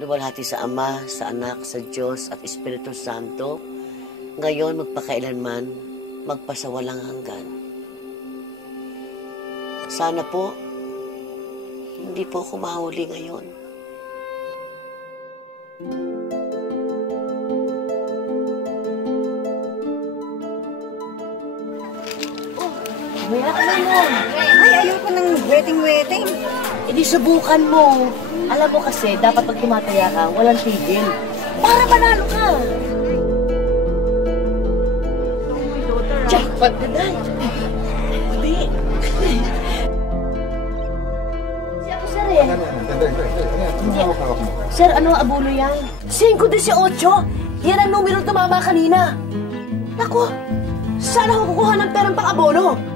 luwalhati sa Ama, sa Anak, sa Diyos at Espiritu Santo, ngayon magpakailanman, magpasawalang hanggan. Sana po, hindi po ako mahuli ngayon. Wala ka naman. Ay, ayoko ng wedding. E di subukan mo. Alam mo kasi, dapat pag tumataya ka, walang tigil. Para manalo ka. Jackpot na dahil. Hindi. Si ako, sir eh. Sir, ano abulo yan? 5-18. Yan ang numero tumama kanina. Naku, saan ako kukuha ng perang pang abono?